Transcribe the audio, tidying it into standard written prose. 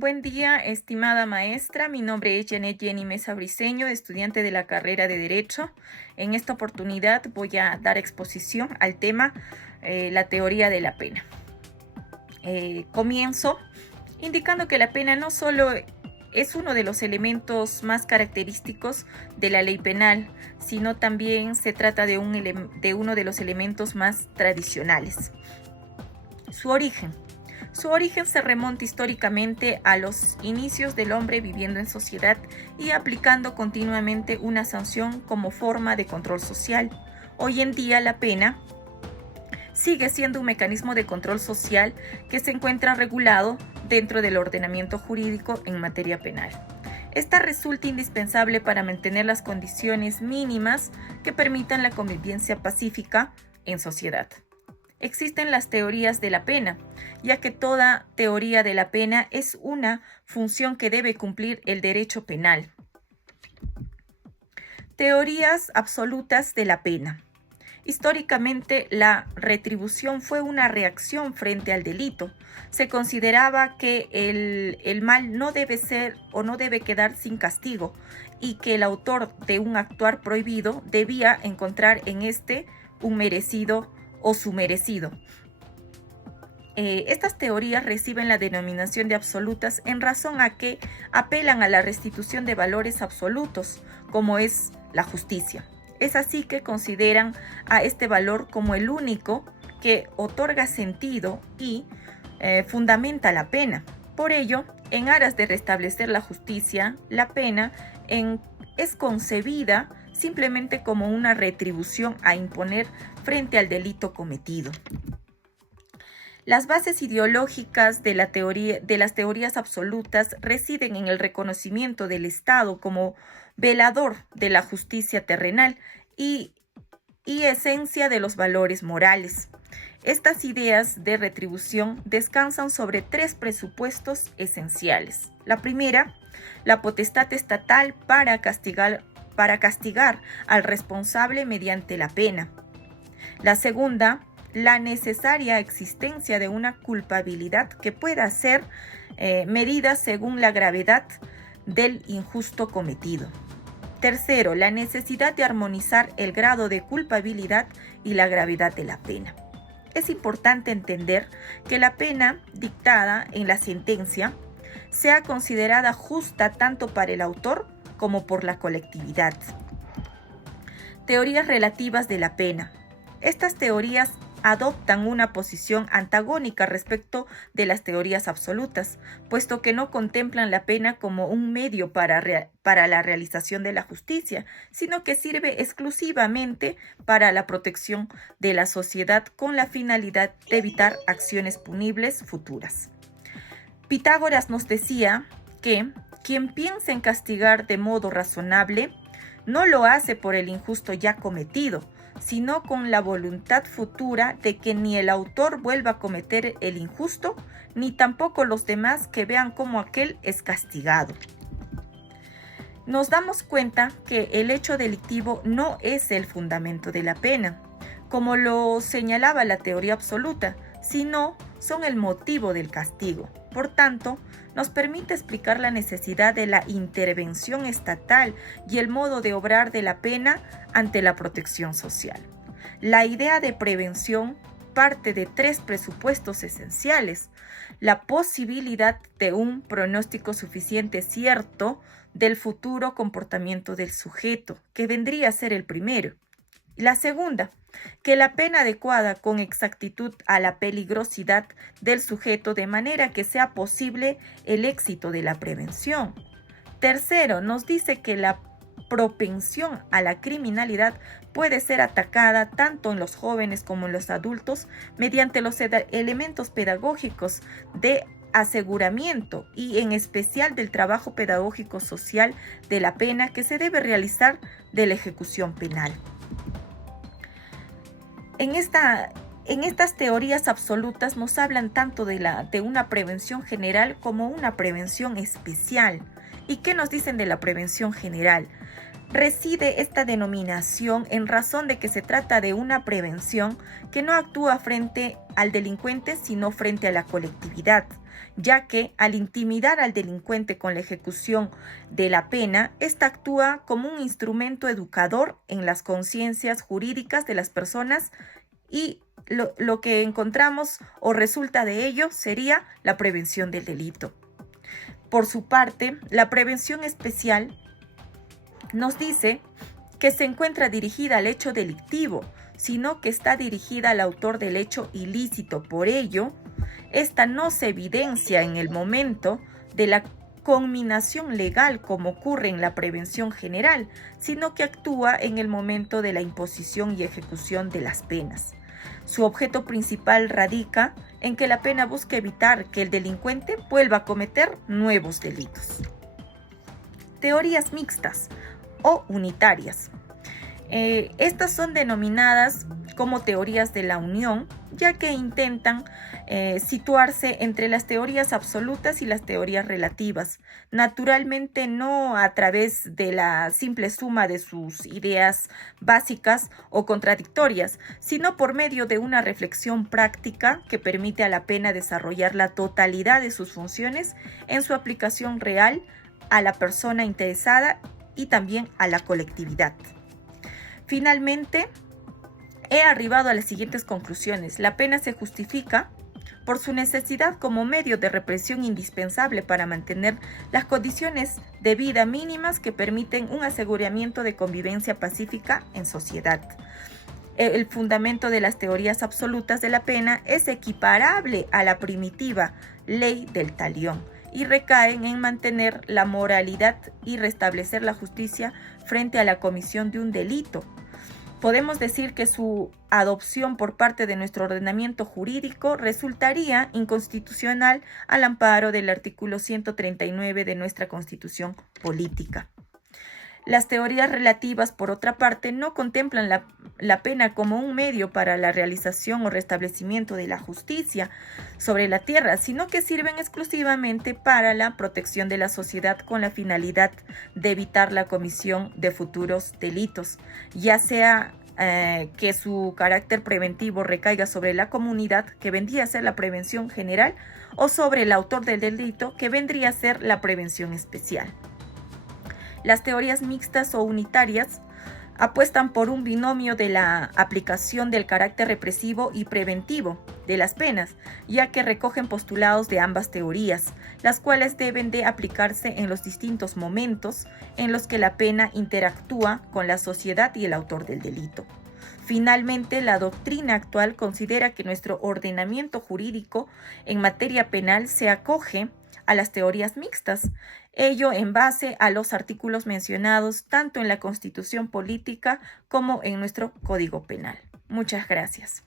Buen día, estimada maestra. Mi nombre es Janet Jenny Mesa Briceño, estudiante de la carrera de Derecho. En esta oportunidad voy a dar exposición al tema la teoría de la pena. Comienzo indicando que la pena no solo es uno de los elementos más característicos de la ley penal, sino también se trata de uno de los elementos más tradicionales. Su origen se remonta históricamente a los inicios del hombre viviendo en sociedad y aplicando continuamente una sanción como forma de control social. Hoy en día la pena sigue siendo un mecanismo de control social que se encuentra regulado dentro del ordenamiento jurídico en materia penal. Esta resulta indispensable para mantener las condiciones mínimas que permitan la convivencia pacífica en sociedad. Existen las teorías de la pena, ya que toda teoría de la pena es una función que debe cumplir el derecho penal. Teorías absolutas de la pena. Históricamente, la retribución fue una reacción frente al delito. Se consideraba que el mal no debe ser o no debe quedar sin castigo y que el autor de un actuar prohibido debía encontrar en este un merecido o su merecido. Estas teorías reciben la denominación de absolutas en razón a que apelan a la restitución de valores absolutos, como es la justicia. Es así que consideran a este valor como el único que otorga sentido y fundamenta la pena. Por ello, en aras de restablecer la justicia, la pena es concebida simplemente como una retribución a imponer frente al delito cometido. Las bases ideológicas de las teorías absolutas residen en el reconocimiento del Estado como velador de la justicia terrenal y esencia de los valores morales. Estas ideas de retribución descansan sobre tres presupuestos esenciales. La primera, la potestad estatal para castigar al responsable mediante la pena. La segunda, la necesaria existencia de una culpabilidad que pueda ser medida según la gravedad del injusto cometido. Tercero, la necesidad de armonizar el grado de culpabilidad y la gravedad de la pena. Es importante entender que la pena dictada en la sentencia sea considerada justa tanto para el autor como por la colectividad. Teorías relativas de la pena. Estas teorías adoptan una posición antagónica respecto de las teorías absolutas, puesto que no contemplan la pena como un medio para la realización de la justicia, sino que sirve exclusivamente para la protección de la sociedad con la finalidad de evitar acciones punibles futuras. Pitágoras nos decía que quien piensa en castigar de modo razonable no lo hace por el injusto ya cometido, sino con la voluntad futura de que ni el autor vuelva a cometer el injusto, ni tampoco los demás que vean cómo aquel es castigado. Nos damos cuenta que el hecho delictivo no es el fundamento de la pena, como lo señalaba la teoría absoluta, sino son el motivo del castigo. Por tanto, nos permite explicar la necesidad de la intervención estatal y el modo de obrar de la pena ante la protección social. La idea de prevención parte de tres presupuestos esenciales: la posibilidad de un pronóstico suficiente cierto del futuro comportamiento del sujeto, que vendría a ser el primero. La segunda, que la pena adecuada con exactitud a la peligrosidad del sujeto de manera que sea posible el éxito de la prevención. Tercero, nos dice que la propensión a la criminalidad puede ser atacada tanto en los jóvenes como en los adultos mediante los elementos pedagógicos de aseguramiento y en especial del trabajo pedagógico social de la pena que se debe realizar de la ejecución penal. En estas teorías absolutas nos hablan tanto de una prevención general como una prevención especial. ¿Y qué nos dicen de la prevención general? Reside esta denominación en razón de que se trata de una prevención que no actúa frente al delincuente, sino frente a la colectividad. ya que al intimidar al delincuente con la ejecución de la pena, ésta actúa como un instrumento educador en las conciencias jurídicas de las personas y lo que encontramos o resulta de ello sería la prevención del delito. Por su parte, la prevención especial nos dice que se encuentra dirigida al hecho delictivo, sino que está dirigida al autor del hecho ilícito. Por ello, esta no se evidencia en el momento de la conminación legal como ocurre en la prevención general, sino que actúa en el momento de la imposición y ejecución de las penas. Su objeto principal radica en que la pena busca evitar que el delincuente vuelva a cometer nuevos delitos. Teorías mixtas o unitarias. Estas son denominadas como teorías de la unión, ya que intentan situarse entre las teorías absolutas y las teorías relativas, naturalmente no a través de la simple suma de sus ideas básicas o contradictorias, sino por medio de una reflexión práctica que permite a la pena desarrollar la totalidad de sus funciones en su aplicación real a la persona interesada y también a la colectividad. Finalmente, he arribado a las siguientes conclusiones. La pena se justifica por su necesidad como medio de represión indispensable para mantener las condiciones de vida mínimas que permiten un aseguramiento de convivencia pacífica en sociedad. El fundamento de las teorías absolutas de la pena es equiparable a la primitiva ley del talión y recaen en mantener la moralidad y restablecer la justicia frente a la comisión de un delito. Podemos decir que su adopción por parte de nuestro ordenamiento jurídico resultaría inconstitucional al amparo del artículo 139 de nuestra Constitución Política. Las teorías relativas, por otra parte, no contemplan la pena como un medio para la realización o restablecimiento de la justicia sobre la tierra, sino que sirven exclusivamente para la protección de la sociedad con la finalidad de evitar la comisión de futuros delitos, ya sea que su carácter preventivo recaiga sobre la comunidad, que vendría a ser la prevención general, o sobre el autor del delito, que vendría a ser la prevención especial. Las teorías mixtas o unitarias apuestan por un binomio de la aplicación del carácter represivo y preventivo de las penas, ya que recogen postulados de ambas teorías, las cuales deben de aplicarse en los distintos momentos en los que la pena interactúa con la sociedad y el autor del delito. Finalmente, la doctrina actual considera que nuestro ordenamiento jurídico en materia penal se acoge a las teorías mixtas, ello en base a los artículos mencionados tanto en la Constitución Política como en nuestro Código Penal. Muchas gracias.